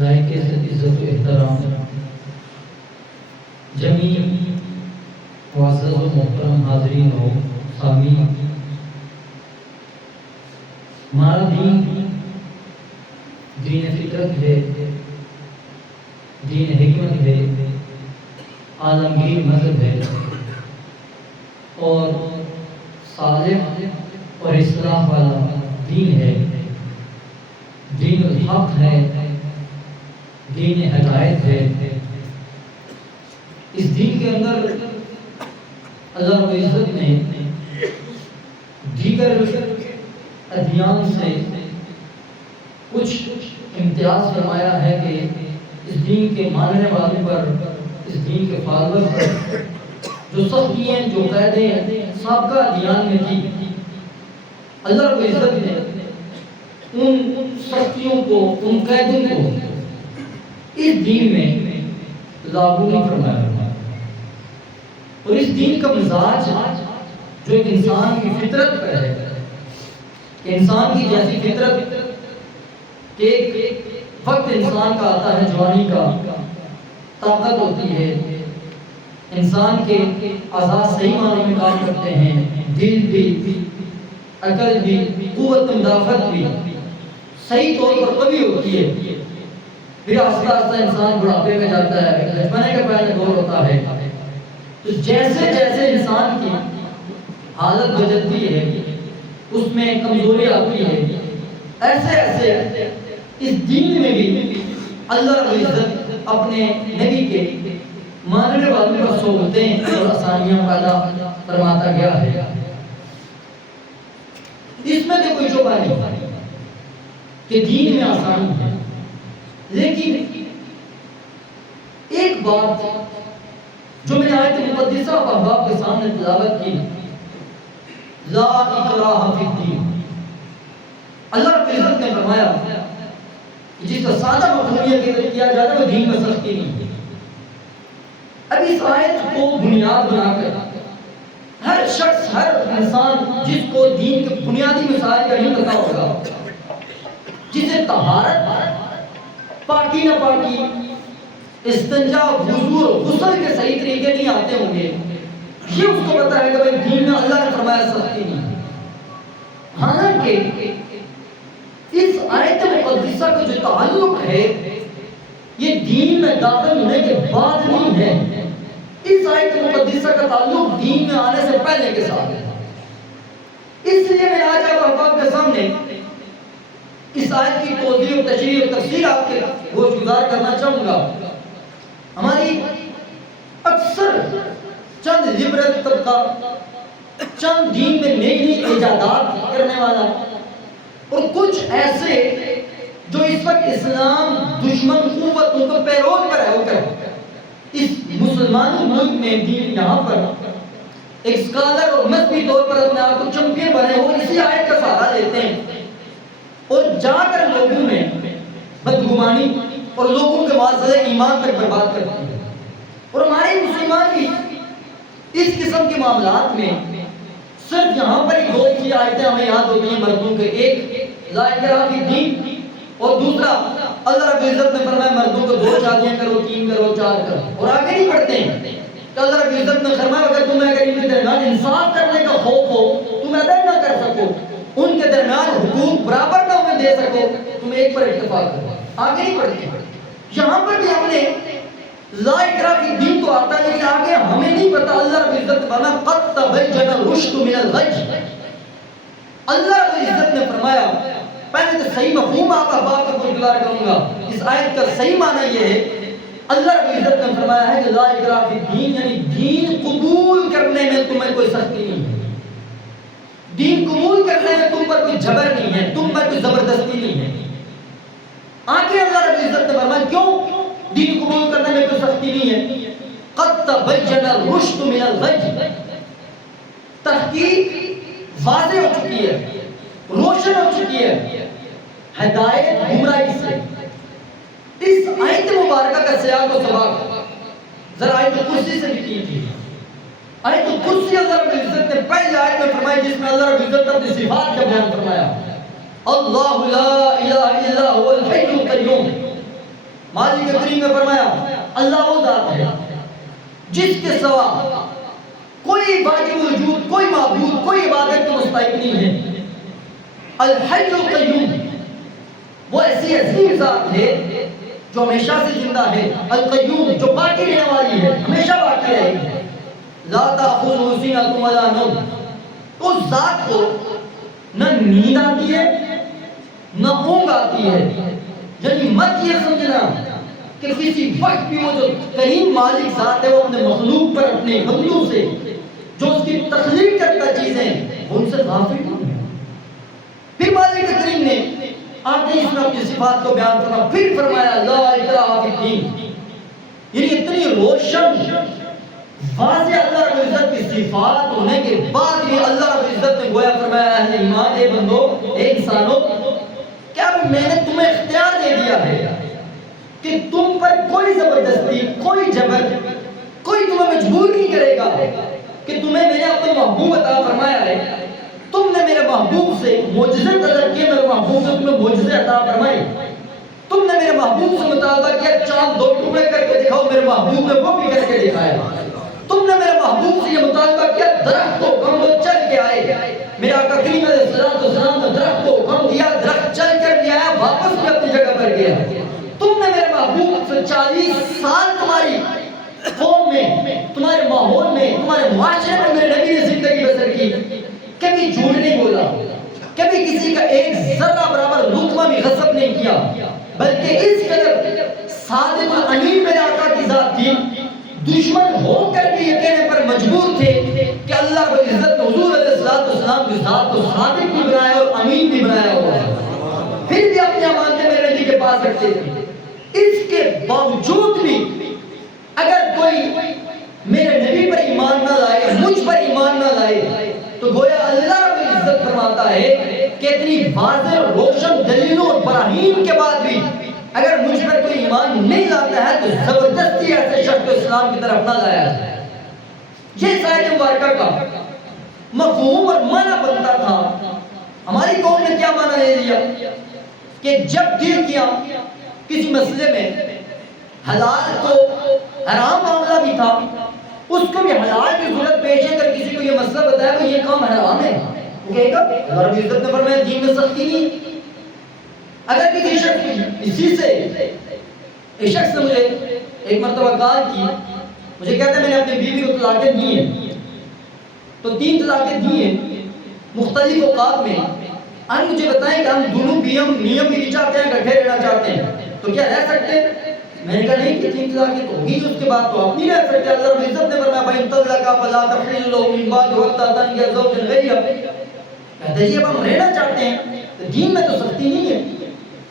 رائے کے عزت و احترام جمی معزز و محترم حاضرین ہو سامعین، ہمارا دین دین فطرت ہے، دین حکمت ہے، عالمگیر مذہب ہے اور صالح اور اصلاح والا دین ہے، دین الحق ہے، دین ہدایت ہے۔ اس دین کے اندر اللہ رب العزت نے دیگر ادیان سے کچھ امتیاز فرمایا ہے کہ اس دین کے ماننے والوں پر، اس دین کے فالوور پر جو سختیاں، جو قیدیں سابقہ ادیان میں تھی، اللہ رب العزت نے ان سختیوں کو، ان قیدوں کو اس دین میں لاگو نہیں فرمایا۔ اور اس دین کا مزاج جو ایک انسان کی فطرت پر ہے، کہ انسان کی جیسی فطرت کہ ایک وقت انسان کا آتا ہے جوانی کا، طاقت ہوتی ہے، انسان کے اعضاء صحیح معنی میں کام کرتے ہیں، دل بھی، عقل بھی، قوت مدافعت بھی صحیح طور پر قوی ہوتی ہے۔ پھر آہستہ آہستہ انسان بڑھاپے میں جاتا ہے، بچپنے کا پہلا دور ہوتا ہے، تو جیسے جیسے انسان کی حالت بدلتی ہے، اس میں کمزوری آتی ہے، ایسے ایسے اس دین میں بھی اللہ رب العزت اپنے نبی کے ماننے والوں پر سہولتیں اور آسانیاں پیدا فرماتا گیا ہے۔ اس میں تو کوئی شبہ نہیں کہ دین میں آسانی ہے، لیکن ایک بات جو میں نے آیت مقدسہ اور احباب کے سامنے تلاوت کی، لا اکراہ فی الدین، اللہ رب العزت نے فرمایا کہ جس کا سادہ مفہوم یہ کیا جاتا ہے وہ دین میں سختی نہیں۔ اب اس آیت کو بنیاد بنا کر ہر شخص، ہر انسان جس کو دین کے بنیادی مسائل کا نہیں پتا ہوگا، جسے طہارت، پاکی نہ پاکی، استنجا، وضو، غسل کے صحیح طریقے نہیں آتے ہوں گے، یہ اس کو پتا ہے کہ بھائی دین میں اللہ نے فرمایا سختی نہیں۔ حالانکہ اس آیت مقدسہ کا جو تعلق ہے یہ دین میں داخل ہونے کے بعد نہیں ہے، اس آیت مقدسہ کا تعلق دین میں آنے سے پہلے کے ساتھ ہے۔ اس لیے میں آج آپ احباب کے سامنے اس آیت کی توضیح و تشریح و تفسیر آپ کے گوش گزار کرنا چاہوں گا۔ ہماری اکثر چند لبرل طبقہ، چند دین میں نئی نئی ایجادات کرنے والا اور کچھ ایسے جو اس وقت اسلام دشمن قوت ان کو پیروز پر ہے، ہو کر اس مسلمان ملک میں دین یہاں پر ایک اسکالر اور مذہبی طور پر اپنے آپ کو چمپئن بنے ہو، اسی آیت کا سہارا لیتے ہیں اور جا کر لوگوں میں بدگمانی اور لوگوں کے معاشرے ایمان تک برباد کرتے ہیں۔ اور ہمارے مسلمان بھی اس قسم کے معاملات میں صرف یہاں پر ہی دو ہی آیتیں ہمیں یاد ہوتی ہیں مردوں کے، ایک لا اکراہ فی الدین اور دوسرا اللہ رب العزت نے فرمایا مردوں کو 2 شادیاں کرو، 3 کرو، 4 کرو، اور آگے نہیں پڑھتے ہیں کہ اللہ رب العزت نے فرمایا اگر تمہیں ان کے درمیان انصاف کرنے کا خوف ہو، تم ادا نہ کر سکو، ان کے درمیان حقوق برابر نہ انہیں دے سکو، تم ایک پر اتفاق کرو، آگے نہیں پڑھتے ہیں۔ یہاں پر بھی ہم نے لا اکراہ فی الدین تو آتا ہے، لیکن آگے ہمیں نہیں پتا اللہ رب العزت نے فرمایا قد تبین الرشد من الغی، اللہ رب العزت نے فرمایا، پہلے تو صحیح مفہوم آپ احباب کو گزار کروں گا، اس آیت کا صحیح معنی یہ ہے اللہ رب العزت نے فرمایا ہے کہ لا اکراہ فی الدین یعنی دین قبول کرنے میں تمہیں کوئی سختی نہیں ہے، دین قبول کرنے میں تم پر کوئی جبر نہیں ہے، تم پر کوئی زبردستی نہیں ہے۔ آگے اللہ رب العزت نے فرمایا کیوں دین قبول کرنے میں کوئی سختی نہیں ہے؟ قد تبین الرشد من الغی، تحقیق واضح ہو چکی ہے، روشن ہو چکی ہے ہدایت گمراہی سے۔ اس آیت مبارکہ کا سیاق و سباق ذرا آیت کرسی سے بھی کی تھی۔ آیت کرسی اللہ رب العزت نے پہلی آیت میں فرمائی جس میں اللہ رب العزت نے اپنی صفات کا بیان فرمایا، اللہ لا الہ الا هو الحی القیوم، کریم نے فرمایا اللہ وہ ذات ہے جس کے سوا کوئی واجب وجود، کوئی معبود، کوئی عبادت کا مستحق نہیں ہے۔ الحی القیوم، وہ ایسی عظیم ذات ہے جو ہمیشہ سے زندہ ہے۔ القیوم، جو باقی رہنے والی ہے، ہمیشہ باقی رہے گی۔ لا تأخذہ سنۃ ولا نوم، اس ذات کو نہ نیند آتی ہے نہ اونگ آتی ہے۔ یعنی مت یہ سمجھنا کہ کسی وقت بھی وہ جو کریم مالک ذات ہے وہ اپنے مخلوق پر اپنے بندوں سے جو اس کی تخلیق کرتا چیزیں ان سے غافل نہیں ہے۔ پھر مالک کریم نے آتے اس میں اپنی صفات کو بیان کرنا، پھر فرمایا لا اکراہ فی الدین، یعنی اتنی روشن واضح اللہ رب العزت کی صفات ہونے کے بعد بھی اللہ رب العزت نے گویا فرمایا اہل ایمان، اے بندو، اے انسانوں، کیا میں نے تمہیں اختیار دے دیا ہے کہ تم پر کوئی زبردستی، کوئی جبر، کوئی تمہیں مجبور نہیں کرے گا کہ تمہیں میں نے اپنے محبوب عطا فرمایا ہے، تم نے میرے محبوب سے معجزے طلب کیے، میرے محبوب نے تمہیں معجزے عطا فرمائے، تم نے میرے محبوب سے مطالبہ کیا چاند دو ٹکڑے کر کے دکھاؤ، میرے محبوب نے وہ بھی کر کے دکھایا، تم نے میرے محبوب سے یہ مطالبہ کیا درخت کو کم دو چل کے آئے، میرے آقا کریم علیہ السلام نے درخت کو کم دیا، درخت چل کر بھی آیا، واپس بھی اپنی جگہ پر گیا، تم نے میرے محبوب سے 40 سال تمہاری قوم میں، تمہارے ماحول میں، تمہارے معاشرے میں میرے نبی نے زندگی بسر کی، کبھی جھوٹ نہیں بولا، کبھی کسی کا ایک ذرہ برابر لقمہ بھی غصب نہیں کیا، بلکہ اس قدر صادق و امین میرے آقا کی ذات تھی، دشمن ہو کر بھی یہ کہنے پر مجبور تھے کہ اللہ رب العزت نے حضور علیہ السلام کی ذات کو صادق بھی بنایا اور امین بھی بنایا ہوا ہے، پھر بھی اپنی امانتیں میرے نبی کے پاس رکھتے تھے۔ اس کے باوجود بھی اگر کوئی میرے نبی پر ایمان نہ لائے، مجھ پر ایمان نہ لائے، تو گویا اللہ رب العزت فرماتا ہے کہ اتنی واضح روشن دلیلوں اور براہین کے بعد بھی اگر مجھ پر کوئی ایمان نہیں لاتا ہے تو زبردستی ایسے شخص کو اسلام کی طرف نہ لایا جائے۔ یہ اس آیت مبارکہ کا مفہوم اور معنی بنتا تھا۔ ہماری قوم نے کیا معنی لے لیا کہ جب دل کیا کسی مسئلے میں حلال تو حرام معاملہ بھی تھا، اس کو بھی حلال کی صورت پیش ہے، اگر کسی کو یہ مسئلہ بتایا کہ یہ کام حرام ہے، وہ کہے گا اللہ رب العزت نے فرمایا دین میں سختی نہیں۔ اگر کسی شخص اسی سے ایک شخص نے مجھے ایک مرتبہ کال کی، مجھے کہتا ہے میں نے اپنی بیوی کو طلاقیں دی ہیں، تو 3 طلاقیں دی ہیں مختلف اوقات میں، آپ مجھے بتائیں کہ ہم دونوں میاں بیوی چاہتے ہیں، اکٹھے رہنا چاہتے ہیں تو کیا رہ سکتے ہیں؟ میں نے کہا نہیں کہ 3 طلاقیں تو ہوگی، اس کے بعد تو آپ نہیں رہ سکتے۔ اللہ رب العزت نے فرمایا فَإِن طَلَّقَا فَلَا تَحِلُّ لَهُ مِن بَعْدُ حَتَّىٰ تَنكِحَ زَوْجًا غَيْرَهُ، کہتے جی اب ہم رہنا چاہتے ہیں تو دین میں تو سختی نہیں ہے۔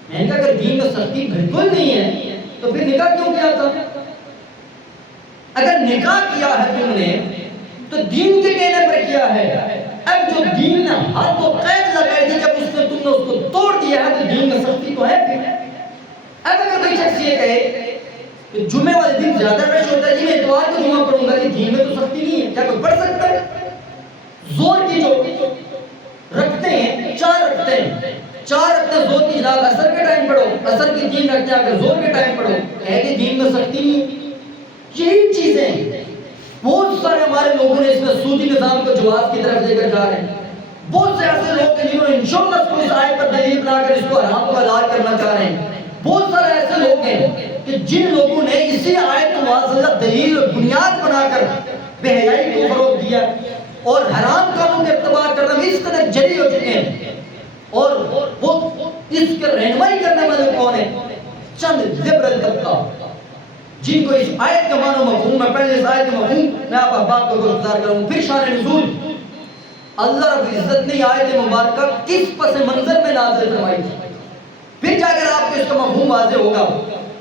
میں نے کہا اگر دین میں سختی بالکل نہیں ہے تو پھر نکاح کیوں کیا تھا؟ اگر نکاح کیا ہے تم نے تو دین کے کہنے پر کیا ہے، اب جو دین نے حد و قید لگائی تھی جب اس نے تم نے اس کو توڑ دیا ہے تو دین میں سختی تو ہے پھر۔ اب اگر کوئی شخص یہ کہے کہ جمعے والے دن زیادہ رش ہوتا ہے، جی میں اتوار کو جمعہ پڑھوں گا، کہ دین میں تو سختی نہیں ہے، کیا کوئی پڑھ سکتا ہے؟ زور کی جو رکھتے ہیں 4 رکھتے ہیں، 4 رکھتے ہیں زور کی جناب اثر کے ٹائم پڑھو، اثر کی 3 رکھتے ہیں اگر زور کے ٹائم پڑھو، کہے کہ دین میں سختی نہیں ہے۔ یہی چیزیں بہت سارے ہمارے لوگوں نے اس میں سودی نظام کو جواز کی طرف لے کر جا رہے ہیں۔ بہت سے ایسے لوگ ہیں جنہوں نے انشاءاللہ اس کو اس آیت پر دلیل بنا کر اس کو حرام کو حلال کرنا چاہ رہے ہیں۔ بہت سارے ایسے لوگ ہیں کہ جن لوگوں نے اسی آیت کو واضح دلیل اور بنیاد بنا کر بے حیائی کو فروغ دیا اور حرام کاموں کے ارتباط کرنے میں اس قدر جری ہو چکے ہیں، اور وہ اس کے رہنمائی کرنے والے کون ہیں؟ چند لبرل طبقہ، جن کو اس آیت کا معنی مفہوم میں پہلے اس آیت کا مفہوم میں آپ احباب کو گفتگو کروں۔ پھر شان نزول، اللہ رب العزت نے آیت مبارکہ کس پس منظر میں نازل فرمائی تھی، پھر جا کر آپ کو اس کا مفہوم واضح ہوگا،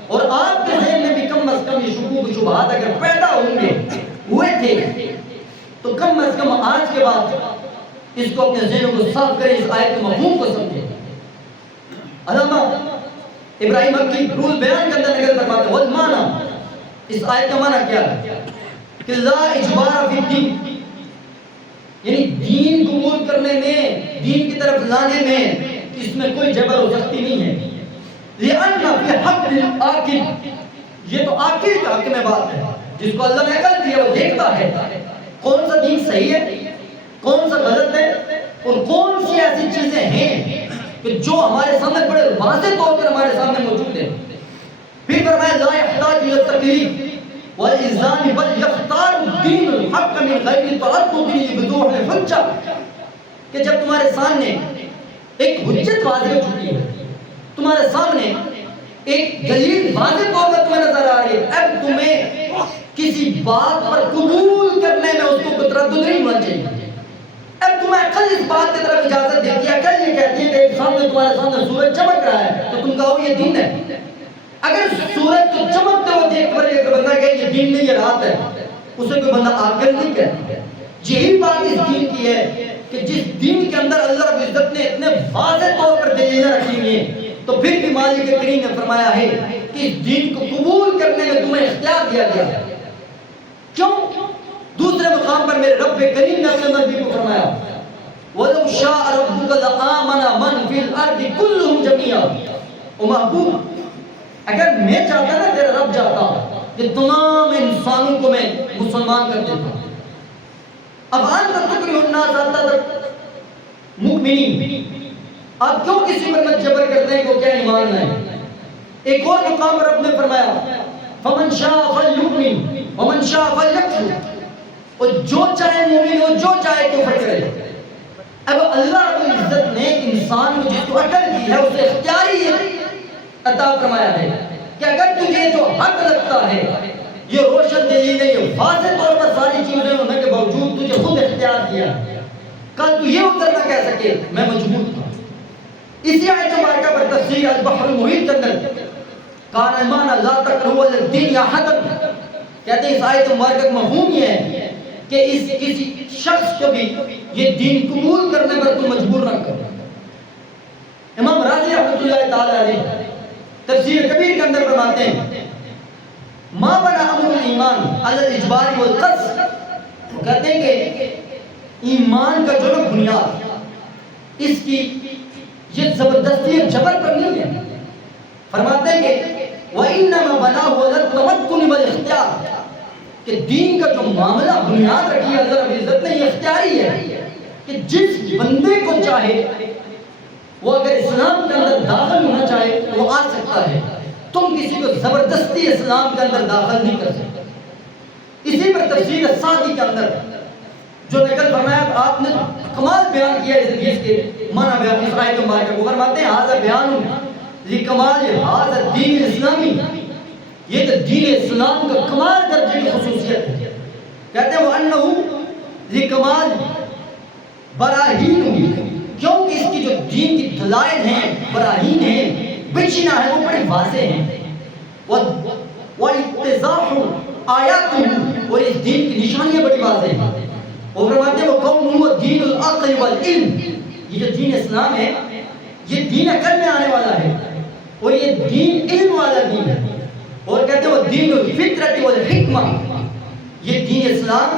اور آپ کے ذہن میں بھی کم از کم یہ شکوک و شبہات اگر پیدا ہوئے تھے تو کم از کم آج کے بعد اس کو اپنے ذہنوں کو صاف کریں، اس آیت کے مفہوم کو سمجھیں۔ علامہ ابراہیم مکی رول بیان کے اندر نقل فرماتے ہیں والمعنی، اس آیت کا معنی کیا ہے کہ لا اجبار فی الدین، یعنی دین قبول کرنے میں، دین کی طرف لانے میں اس میں کوئی جبر و سختی نہیں ہے۔ لأن فی حق العاقل، یہ تو آخر کا حق میں بات ہے. جس کو اللہ نے عقل دیا وہ دیکھتا ہے کون سا دین صحیح ہے کون سا غلط ہے اور کون سی ایسی چیزیں ہیں کہ جو ہمارے سامنے بڑے واضح طور پر ہمارے سامنے موجود ہیں. پھر فرمایا لا يحتاج الى التكليف والإذعان بل يختار الدين الحق من غير تردد بوضوح الحجة. کہ جب تمہارے سامنے ایک حجت واضح ہو چکی ہے تمہارے سامنے ایک دلیل واضح طور پر تمہیں نظر آ رہی ہے اب تمہیں کسی بات پر قبول کرنے میں اس کو تردد نہیں ہونا چاہیے. اب تمہیں عقل اس بات کی طرف اجازت دیتی ہے عقل یہ کہتی ہے کہ ایک سامنے تمہارے سامنے سورج چمک رہا ہے تو تم کہو یہ دین ہے. اگر سورج کو چمکتے ہوئے دیکھ کر ایک بندہ کہے یہ دین نہیں یہ رات ہے اسے کوئی بندہ عاقل نہیں کہتا. یہی بات اس دین کی ہے کہ جس دین کے اندر اللہ رب العزت نے اتنے واضح طور پر دلیلیں رکھی ہوئی ہیں تو پھر بھی مالک کریم نے فرمایا ہے کہ اس دین کو قبول کرنے میں تمہیں اختیار دیا گیا. کیوں؟ دوسرے مقام پر میرے رب کریم نے اپنے نبی کو فرمایا وَلَوْ شَاءَ رَبُّكَ لَآمَنَ مَنْ فِي الْأَرْضِ كُلُّهُمْ جَمِيعًا. او محبوب اگر میں چاہتا نا تیرا رب چاہتا کہ تمام انسانوں کو میں مسلمان کر دیتا. اب آن تک تکریہ الناس آتا تک مؤمنین آپ کیوں کسی پر مت جبر کرتے ہیں کہ کیا ایمان ہے. ایک اور مقام پر اپنے فرمایا فَمَنْ شَاءَ فَلْيُؤْمِنْ وَمَنْ شَاءَ فَلْيَكْفُرْ. اور جو چاہے مومن ہو جو چاہے کفر کرے. اب اللہ رب العزت نے انسان کو جس کو عقل دی ہے اسے اختیاری عطا فرمایا ہے کہ اگر تجھے جو حق لگتا ہے یہ روشن دلیل ہے یہ واضح طور پر ساری چیزیں ہونے کے باوجود تجھے خود اختیار کیا کل تو یہ اتر نہ کہہ سکے میں مجبور تھا. اسی آیت مبارکہ پر تفسیر البحر المحیط کے اندر کان ایمان لا تقربوا الدین یا حدم کہتے ہیں اس آیت مبارکہ کا مفہوم یہ ہے کہ اس کسی شخص کو بھی یہ دین قبول کرنے پر تم مجبور نہ کرو. امام راضی رحمۃ اللہ تعالی علیہ تفسیر کبیر کے اندر فرماتے ہیں ما بنا امر الایمان علی الاجبار والقصد. وہ کہتے ہیں کہ ایمان کا جو بنیاد اس کی یہ زبردستی جبر پر نہیں ہے. فرماتے ہیں کہ وَإِنَّمَا بَنَاهُ عَلَى التَّمَكُّنِ وَالْاخْتِيَارِ کہ دین کا جو معاملہ بنیاد رکھی ہے اللہ رب العزت نے یہ اختیاری ہے کہ جس بندے کو چاہے وہ اگر اسلام کے اندر داخل ہونا چاہے وہ آ سکتا ہے. تم کسی کو زبردستی اسلام کے اندر داخل نہیں کر سکتے. اسی پر تفسیر السعدی کے اندر جو نقل فرمایا آپ نے کمال بیان کیا اس حدیث کے معنی بیان اس آیت مبارکہ کو فرماتے ہیں ھذا بیان لکمال ھذا الدین الاسلامی یہ تو دین اسلام کا کمال درجے کی خصوصیت ہے. کہتے ہیں وہ انہو لکمال براہین کیونکہ اس کی جو دین کی دلائل ہیں براہین ہیں بچنا ہے وہ بڑی واضح ہیں وَاتِّضَاحُ آیاتُ اور اس دین کی نشانیاں بڑی واضح ہیں. اور فرماتے ہیں وہ قوم ہوا دین العقل والعلم یہ جو دین اسلام ہے یہ دین عقل میں آنے والا ہے اور یہ دین علم والا دین ہے. اور کہتے ہیں وہ دین الفطرت والحکمہ یہ دین اسلام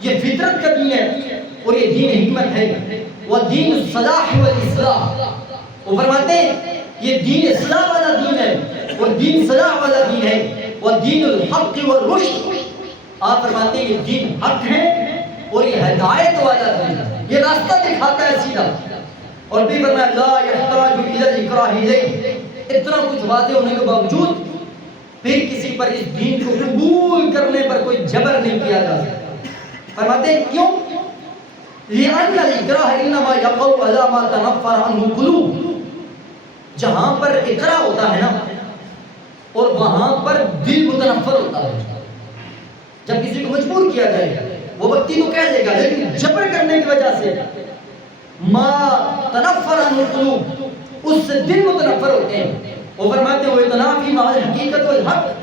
یہ فطرت کا دین ہے اور یہ دین حکمت ہے. وہ دین الصلاح والاصلاح وہ فرماتے ہیں یہ دین اصلاح والا دین ہے اور دین صلاح والا دین ہے. وہ دین الحق والرشد آپ فرماتے ہیں یہ دین حق ہے اور یہ ہدایت والا دین ہے یہ راستہ دکھاتا ہے سیدھا. اور بھی فرمایا لا يحتاج الى الاکراہ الیہ اتنا کچھ واضح ہونے کے باوجود پھر کسی پر اس دین کو قبول کرنے پر کوئی جبر نہیں کیا جا سکتا. فرماتے ہیں کیوں لأن الإکراہ انما یقع علی ما تنفر عنہ قلوب جہاں پر اکراہ ہوتا ہے نا اور وہاں پر دل متنفر ہوتا ہے. جب کسی کو مجبور کیا جائے وہ وقتی کو کہہ دے گا لیکن جبر کرنے کی وجہ سے ما تنفر عنہ قلوب اس سے دل متنفر ہوتے ہیں. وہ فرماتے ہیں وہ تنافی مع الحقیقت والحق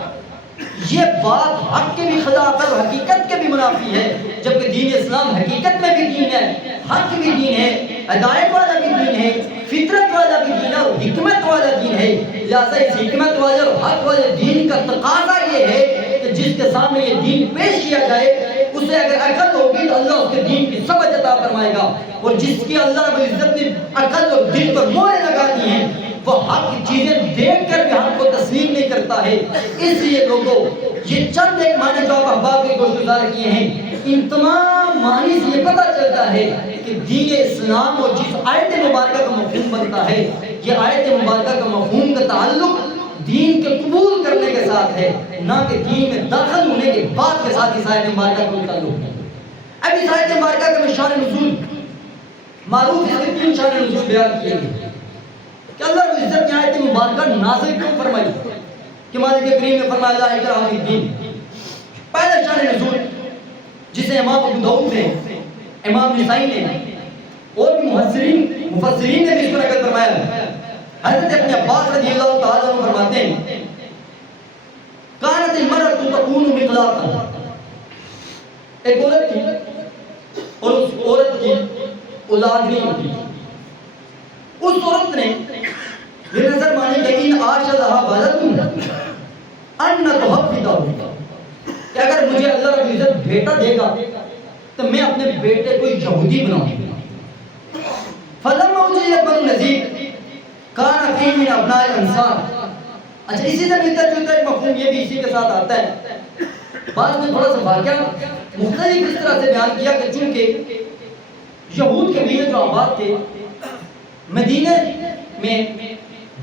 یہ بات حق کے بھی خلاف ہے اور حقیقت کے بھی منافی ہے جبکہ دین اسلام حقیقت میں بھی دین ہے حق بھی دین ہے ہدایت والا بھی دین ہے فطرت والا بھی دین ہے اور حکمت والا دین ہے. لہذا اس حکمت والے اور حق والے دین کا تقاضا یہ ہے کہ جس کے سامنے یہ دین پیش کیا جائے اسے اگر عقل ہوگی تو اللہ اس کے دین کی سمجھ عطا فرمائے گا اور جس کی اللہ رب العزت نے عقل اور دل پر مہریں لگا دی ہیں وہ حق کی چیزیں دیکھ کر بھی حق کو تسلیم نہیں کرتا کرتا ہے. اس لیے لوگوں یہ چند ایک معنی جو آپ احباب کے گوشت گزار کیے ہیں ان تمام معنی سے یہ پتہ چلتا ہے کہ دین اسلام اور جس آیت مبارکہ کا مفہوم بنتا ہے یہ آیت مبارکہ کا مفہوم کا تعلق دین کے قبول کرنے کے ساتھ ہے نہ کہ دین میں داخل ہونے کے بعد کے ساتھ اس آیت مبارکہ کا تعلق ہے. اب اس آیت مبارکہ کا شان نزول معروف ہے کہ 3 شان نزول بیان کیے گئے کہ اللہ رب العزت نے آیت مبارکہ نازل کیوں فرمائی کہ مالک کریم نے فرمایا لا اکراہ فی الدین. پہلا شان نزول جسے امام ابو داؤد نے امام نسائی نے اور بھی مفسرین نے بھی اس کو نقل فرمایا ہے. حضرت ابن عباس رضی اللہ تعالیٰ عنہ فرماتے ہیں کانت المرأة تکون مقلاتا. ایک عورت تھی اور اس عورت کی اولاد نہیں ہوتی. اس عورت نے یہ نظر مانی کہ ان عاش لها ولد ان تحفظہ کہ اگر مجھے اللہ رب العزت بیٹا دے گا تو میں اپنے بیٹے کو یہودی بناؤں گا. فلما اجیت بنو نذیر کان فی من ابناء الانصار. اچھا اسی سے ملتا جلتا ایک مفہوم یہ بھی اسی کے ساتھ آتا ہے. بعد میں تھوڑا سا واقعہ مختلف اس طرح سے بیان کیا کہ چونکہ یہود کے بھی جو آباد تھے مدینہ میں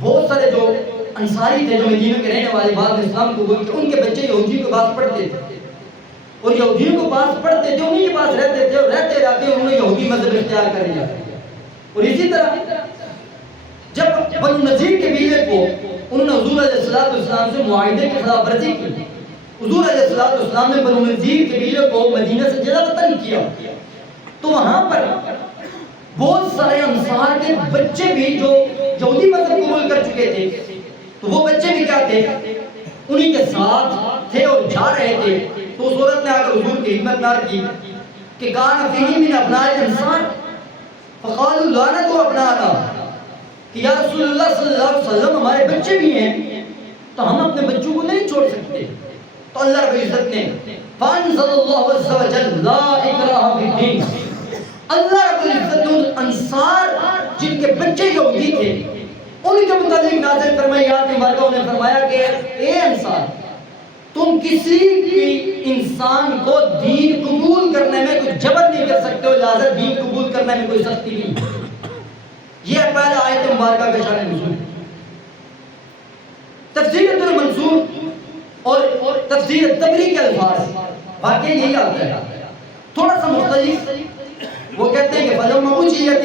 بہت سارے جو انصاری تھے جو مدینہ کے رہنے والے بعد میں اسلام کو قبول کیا ان کے بچے یہودیوں کے پاس پڑھتے تھے اور یہودیوں کے پاس پڑھتے تھے انہیں کے پاس رہتے تھے اور رہتے رہتے انہوں نے یہودی مذہب اختیار کر لیا. اور اسی طرح جب بنو نذیر کے بیوے کو انہوں نے حضور علیہ السلام سے معاہدے کی خلاف ورزی کی. حضور علیہ السلام نے بنو نذیر کے بیوے کو مدینہ سے جلا وطن کیا تو وہاں پر بہت سارے انصار کے بچے بھی جو یہودی مذہب قبول کر چکے تھے تو وہ بچے بھی کیا تھے انہی کے ساتھ تھے اور جا رہے تھے. تو اس عورت نے آ کر حضور کی خدمت نار کی کہ کان فیہ من ابناء الانصار فقالوا لعنت ابنانا کہ یا رسول اللہ صلی اللہ علیہ وسلم ہمارے بچے بھی ہیں تو ہم اپنے بچوں کو نہیں چھوڑ سکتے. تو اللہ رب العزت نے فانزل اللہ عز وجل لا اکراہ فی الدین. اللہ رب العزت نے انصار جن کے بچے یہودی تھے ان کے متعلق نازل فرمائی آیت مبارکہ نے فرمایا کہ اے انصار تم کسی بھی انسان کو دین قبول کرنے میں کوئی جبر نہیں کر سکتے ہو لہذا دین قبول کرنے میں کوئی سختی نہیں. یہ پہلا آیت مبارکہ کا شان نزول. تفسیر المنصور اور تفسیر تبری کے الفاظ واقعی یہی آتا ہے تھوڑا سا مختلف. وہ کہتے ہیں کہ فلما اجیت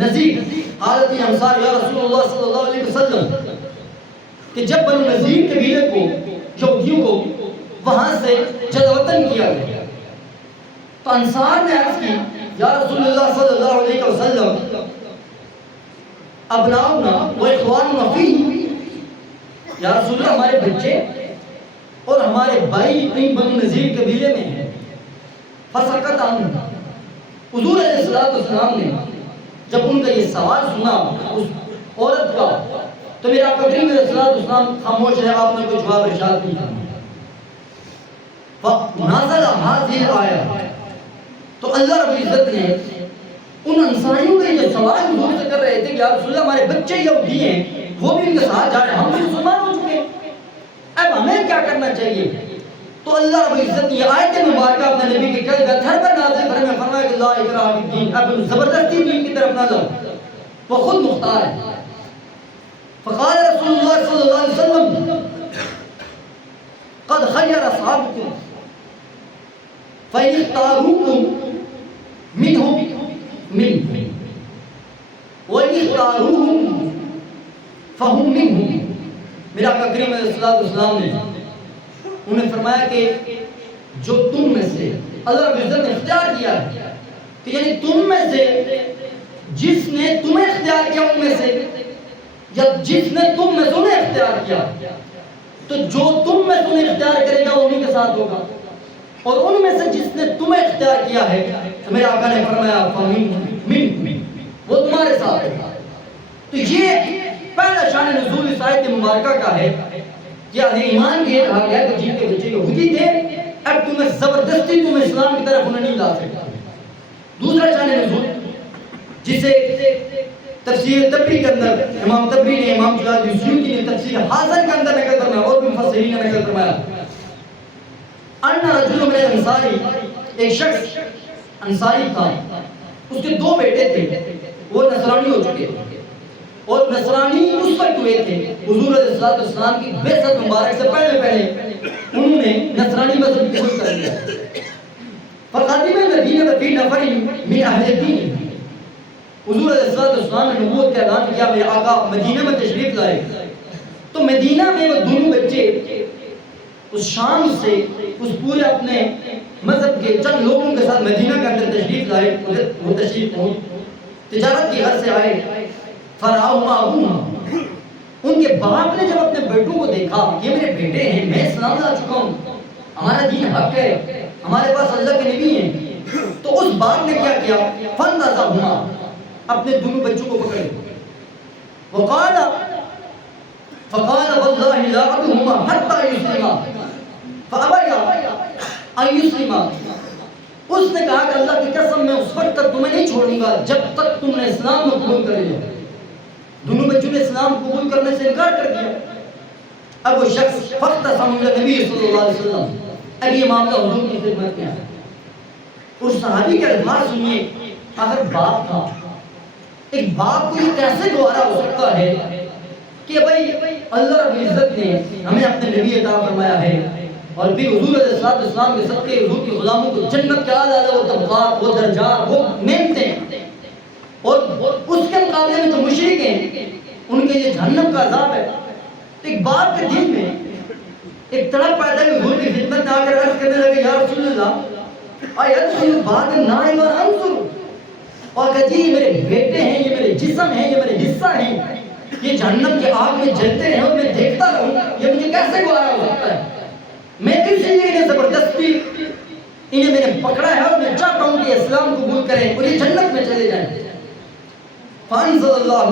نذیر حالت انصار یا رسول اللہ صلی اللہ علیہ وسلم کہ جب بنو نذیر کے بیوے کو یہودیوں کو وہاں سے جلا وطن کیا گیا تو انصار نے عرض کی یا رسول اللہ صلی اللہ علیہ وسلم ابناؤنا و اخواننا فی یا رسول اللہ ہمارے بچے اور ہمارے بھائی کہیں بنو نذیر قبیلے میں ہیں. فسکت عنہ حضور علیہ السلام نے جب ان کا یہ سوال سنا اس عورت کا تو میرا کریم علیہ السلام خاموش ہے آپ نے کوئی جواب ارشاد نہیں کیا. فنازل هذه الآیہ تو اللہ رب العزت نے ان انصاریوں کے جو سوال حضور سے کر رہے تھے کہ یا رسول اللہ ہمارے بچے یہودی ہیں وہ بھی ان کے ساتھ جا رہے ہیں ہم بھی مسلمان ہو چکے اب ہمیں کیا کرنا چاہیے. تو اللہ رب العزت یہ آیت مبارکہ اپنے نبی کے کل گھر پر نازل فرمایا کہ لا اکراہ فی الدین اب زبردستی دین کی طرف نہ جاؤ وہ خود مختار ہے. فقال رسول اللہ صلی اللہ علیہ وسلم قد خیر اصحابکم فإن اختاروکم منهم منهم وإن اختاروهم فهم منهم. میرا کریم علیہ السلام نے انہیں فرمایا کہ جو تم میں سے اللہ رب العزت نے اختیار کیا ہے کہ یعنی تم میں سے جس نے تمہیں اختیار کیا ان میں سے یا جس نے تم میں سے انہیں اختیار کیا تو جو تم میں سے انہیں اختیار کرے گا وہ انہیں کے ساتھ ہوگا اور ان میں سے جس نے تمہیں اختیار کیا ہے تو میرے آقا نے فرمایا من وہ تمہارے ساتھ ہوگا. تو یہ پہلا شان نزول اس آیت مبارکہ کا ہے کہ اہل ایمان کے کہا گیا کہ جن کے بچے یہودی تھے اب تمہیں زبردستی تمہیں اسلام کی طرف انہیں نہیں لا سکتا. دوسرا شان نزول جسے تفسیر تبری کے اندر امام تبری نے امام جلال الدین سیوطی نے تفسیر حاضر کے اندر نقل کرنا اور بھی مفسرین نے نقل فرمایا ان رجل من الانصاری، ایک شخص انصاری تھا، اس کے 2 بیٹے تھے، وہ نصرانی ہو چکے اور نصرانی اس وقت ہوئے تھے حضور علیہ السلام کی بعثت مبارک سے پہلے انہوں نے نصرانی مذہب قبول کر لیا۔ فقادم المدینہ فی نفر من اہل الدین، حضور علیہ السلام نے نبوت کا اعلان کیا، میرے آقا مدینہ میں تشریف لائے، تو مدینہ میں وہ دونوں بچے اس شام سے اس پورے اپنے مذہب کے چند لوگوں کے ساتھ مدینہ کے اندر تشریف لائے، وہ تشریف تجارت کی غرض سے آئے۔ فراہما ان کے باپ نے جب اپنے بیٹوں کو دیکھا، یہ میرے بیٹے ہیں، میں اسلام لا چکا ہوں، ہمارا دین حق ہے، ہمارے پاس اللہ کے نبی ہیں، تو اس باپ نے کیا کیا، فندازہما، اپنے دونوں بچوں کو پکڑے، وقال واللہ لا ابہما حتی یسلما فابیا ان یسلما، اس نے کہا کہ اللہ کی قسم میں اس وقت تک تمہیں نہیں چھوڑوں گا جب تک تم نے اسلام کو قبول کر لیا۔ دونوں بچوں نے اسلام قبول کرنے سے انکار کر دیا۔ اب وہ شخص فاختصم نبی صلی اللہ علیہ وسلم، اب یہ معاملہ حضور کی خدمت میں آیا، اور صحابی کے الفاظ سنیے، اگر باپ تھا، ایک باپ کو یہ کیسے گوارا ہو سکتا ہے کہ بھائی اللہ رب العزت نے ہمیں اپنے نبی عطا فرمایا ہے، اور پھر حضور علیہ السلام کے صدقے حضور کے غلاموں کو جنت کے اعلیٰ وہ طبقات، وہ درجات، وہ نعمتیں، اور اس کے مقابلے میں جو مشرک ہیں ان کے لیے جہنم کا عذاب ہے۔ ایک باپ کے دل میں ایک تڑپ پیدا ہوئی، حضور کی خدمت میں آ کر عرض کرنے لگے، یا رسول اللہ ایدخل بعد النار انظر، اور کہا جی یہ میرے بیٹے ہیں، یہ میرے جسم ہیں، یہ میرے حصہ ہیں، یہ جہنم کی آگ میں جلتے ہیں اور میں دیکھتا رہوں، یہ مجھے کیسے گوارا ہو سکتا ہے؟ میں اس لیے انہیں زبردستی انہیں میں نے پکڑا ہے اور میں چاہتا ہوں کہ اسلام قبول کریں اور یہ جنت میں چلے جائیں۔ فانزل اللہ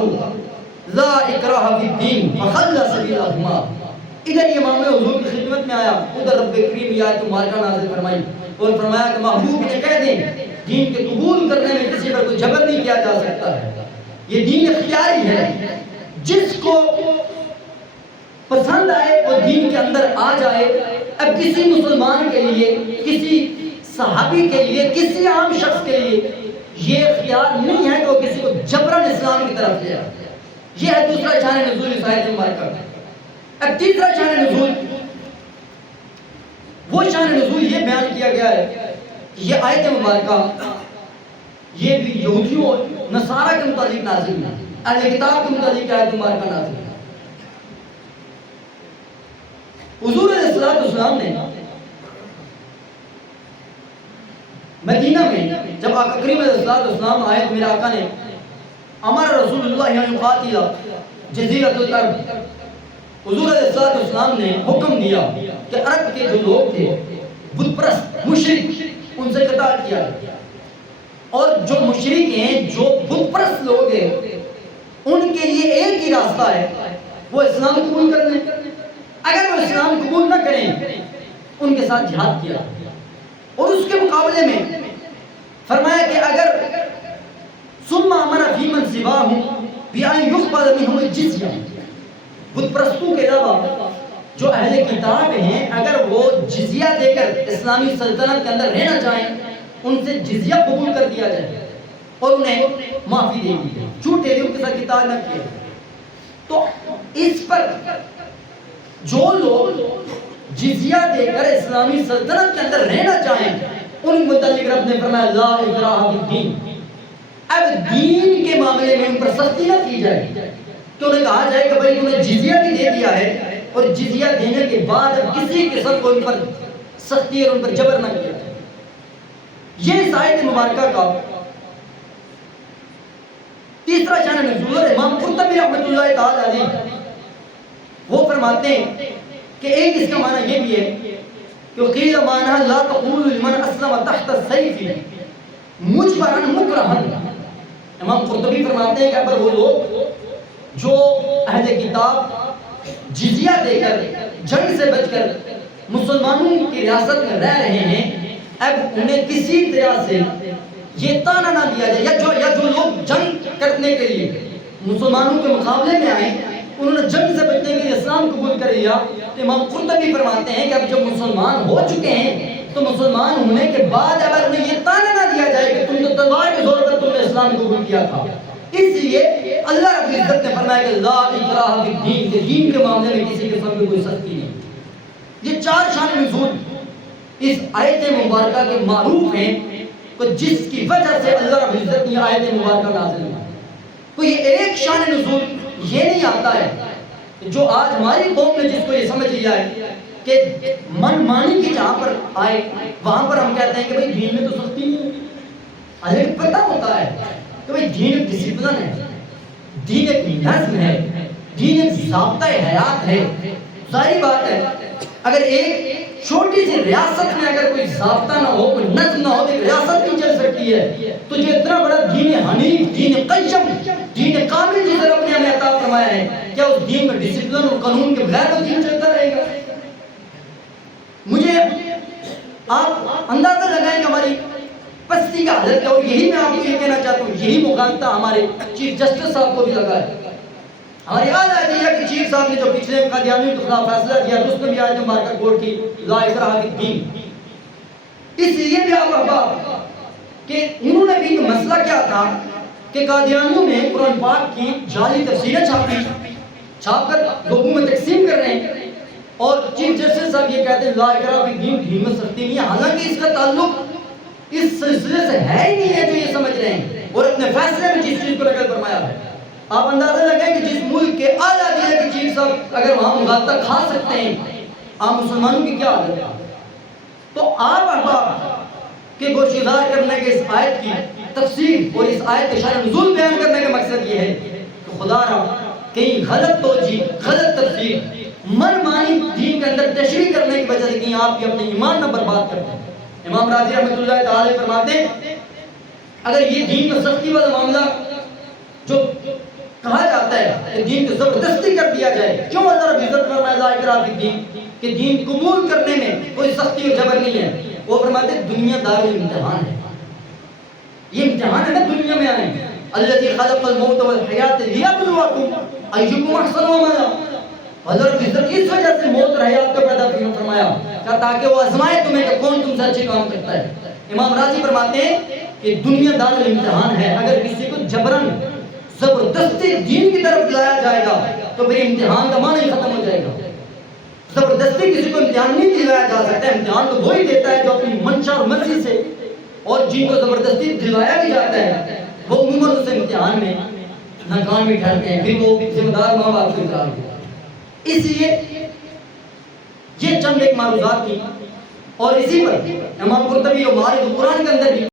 لا اکراہ فی الدین فخلی سبیلہما، ادھر یہ معاملہ حضور کی خدمت میں آیا، ادھر رب کریم یہ آیت مبارکہ نازل فرمائی اور فرمایا کہ محبوب نے کہہ دیں دین کے قبول کرنے میں کسی پر کوئی جبر نہیں کیا جا سکتا ہے، یہ دین اختیاری ہے، جس کو پسند آئے وہ دین کے اندر آ جائے۔ اب کسی مسلمان کے لیے، کسی صحابی کے لیے، کسی عام شخص کے لیے یہ اختیار نہیں ہے کہ وہ کسی کو جبراً اسلام کی طرف لے آئے۔ یہ ہے دوسرا شان نزول اس آیت مبارکہ۔ اب تیسرا شان نزول، وہ شان نزول یہ بیان کیا گیا ہے کہ یہ آیت مبارکہ یہ بھی یہودیوں نصارہ کے متعلق نازل ہے، اہل کتاب کے متعلق آیت مبارکہ نازل ہے۔ حضور علیہ السلام نے مدینہ میں جب آقا کریم علیہ السلام آئے تو میرے آقا نے امر رسول اللہ ان یقاتل جزیرۃ العرب، حضور علیہ السلام نے حکم دیا کہ عرب کے جو لوگ تھے بت پرست مشرک، ان سے قتال کیا، اور جو مشرک ہیں، جو بت پرست لوگ ہیں، ان کے لیے ایک ہی راستہ ہے، وہ اسلام قبول کر لیں۔ اگر وہ اسلام قبول نہ کریں ان کے ساتھ جہاد کیا، اور اس کے مقابلے میں فرمایا کہ اگر ثم امر فی من سواہم بان یقبل منہم الجزیہ، بت پرستوں کے علاوہ جو اہل کتاب ہیں اگر وہ جزیہ دے کر اسلامی سلطنت کے اندر رہنا چاہیں ان سے جزیہ قبول کر دیا جائے اور انہیں معافی دے دی جائے، جھوٹے ان کے ساتھ قتال نہ کیا۔ تو اس پر جو لوگ جزیہ دے کر اسلامی سلطنت کے اندر رہنا چاہیں ان متعلق رب نے فرمایا لا اکراہ فی الدین، اب دین کے معاملے میں ان پر سختی نہ کی جائے کہ انہیں کہا جائے کہ بھائی انہیں جزیہ بھی دے دیا ہے اور جزیہ دینے کے بعد اب کسی قسم کو ان پر سختی اور ان پر جبر نہ کیا جائے۔ یہ اس آیت مبارکہ کا تیسرا شان نزول ہے۔ امام قرطبی رحمۃ اللہ تعالی علیہ وہ فرماتے ہیں کہ ایک اس کا معنی یہ بھی ہے کہ قیل معنی لا تقول لمن اسلم تحت السیف مجبرا مکرہا۔ امام قرطبی فرماتے ہیں کہ اگر وہ لوگ جو اہل کتاب جزیہ دے کر جنگ سے بچ کر مسلمانوں کی ریاست میں رہ رہے ہیں، اب انہیں کسی طرح سے یہ تانا نہ دیا جائے، یا جو لوگ جنگ کرنے کے لیے مسلمانوں کے مقابلے میں آئے انہوں نے جنگ سے بچنے کے لیے اسلام قبول کر لیا، تو امام قرطبی فرماتے ہیں کہ اب جب مسلمان ہو چکے ہیں تو مسلمان ہونے کے بعد اگر انہیں یہ طعنہ نہ دیا جائے کہ تم تو تلوار کے زور پر تم نے اسلام کو قبول کیا تھا. اس لیے اللہ رب العزت نے فرمایا کہ لا اکراہ فی الدین، کہ دین کے معاملے میں کسی قسم کی کوئی سختی نہیں. یہ 4 شان نزول اس آیت مبارکہ کے معروف ہیں کہ جس کی وجہ سے اللہ رب العزت نے آیت مبارکہ نازل کی. کوئی ایک شان نزول یہ نہیں آتا ہے جو آج ہماری قوم نے جس کو یہ سمجھ لیا ہے کہ من مانی کی جہاں پر آئے وہاں پر ہم کہتے ہیں کہ بھئی دین میں تو سختی نہیں ہے. لیکن پتہ ہوتا ہے کہ بھئی دین ایک ڈسپلن ہے، دین ایک نظم ہے، دین ایک ضابطۂ حیات ہے. ظاہری بات ہے اگر ایک چھوٹی سی ریاست میں اگر کوئی ضابطہ نہ ہو، کوئی نظم نہ ہو تو ریاست نہیں چل سکتی ہے. تو جو اتنا بڑا دین حنیف، دین قیم، دین کامل جس رب نے ہمیں عطا فرمایا ہے، کیا اس دین میں ڈسپلن اور قانون کے بغیر وہ دین چلتا رہے گا؟ مجھے آپ اندازہ لگائیں کہ ہماری پستی کا حالت ہے. اور یہی میں آپ کو یہ کہنا چاہتا ہوں، یہی مغالطہ ہمارے چیف جسٹس صاحب کو بھی لگا ہے. ہماری یاد آتی ہے کہ چیف صاحب نے جو پچھلے قادیانیوں کے خلاف فیصلہ کیا تو اس میں بھی آیت مبارکہ کوٹ کی لا اکراہ فی الدین. اس لیے بھی آپ احباب کہ انہوں نے بھی مسئلہ کیا تھا کہ قادیانیوں نے قرآن پاک کی جعلی تفسیریں چھاپ کر لوگوں میں تقسیم کر رہے ہیں، اور چیف جسٹس صاحب یہ کہتے ہیں لا اکراہ فی الدین، دین میں سختی نہیں ہے. حالانکہ اس کا تعلق اس سلسلے سے ہے ہی نہیں ہے جو یہ سمجھ رہے ہیں، اور اپنے فیصلے میں جس چیز کو نقل فرمایا ہے. آپ اندازہ لگائیں کہ جس ملک کے اعلیٰ دیا کہ چیف صاحب اگر وہاں مغالطہ کھا سکتے ہیں، عام مسلمانوں کی کیا حالت ہے؟ تو آپ احباب کے گوشگزار کرنے کے اس آیت کی تفسیر اور اس آیت کے شان نزول بیان کرنے کا مقصد یہ ہے کہ خدا را کہیں غلط توجیہ، غلط تفسیر، من مانی دین کے اندر تشریح کرنے کی وجہ سے کہیں آپ بھی اپنے ایمان نہ برباد کرتے ہیں. امام راضی رحمۃ اللہ تعالی فرماتے ہیں اگر یہ دین میں سختی والا معاملہ جو کہا جاتا ہے کہ دین کو زبردستی کر دیا جائے، کیوں اللہ رب عزت فرمایا لا اکراہ فی الدین کہ دین قبول کرنے میں کوئی سختی اور جبر نہیں ہے؟ وہ فرماتے ہیں دنیا دار امتحان ہے. یہ امتحان ہے نا دنیا میں آنے. الذی خلق الموت والحیات لیبلوکم ایکم احسن عملا. اللہ رب عزت اس وجہ سے موت اور حیات کو پیدا فرمایا تاکہ وہ آزمائے تمہیں کہ کون تم سے اچھے کام کرتا ہے. امام راضی فرماتے ہیں کہ دنیا دار امتحان ہے. اگر کسی کو جبرن زبردستی دین کی طرف لایا جائے گا تو پھر امتحان کا معنی ختم ہو جائے گا. زبردستی کسی کو امتحان نہیں دلایا جا سکتا. امتحان تو وہی دیتا ہے جو اپنی منشا اور مرضی سے، اور جن کو زبردستی دلایا بھی جاتا ہے وہ عموماً اس امتحان میں ناکام بھی ٹھہرتے ہیں، پھر وہ ذمہ دار ماں باپ کو اقرار ہوتا ہے. اس لیے یہ چند ایک معروضات تھی، اور اسی پر امام قرطبی اور معارف قرآن کے اندر بھی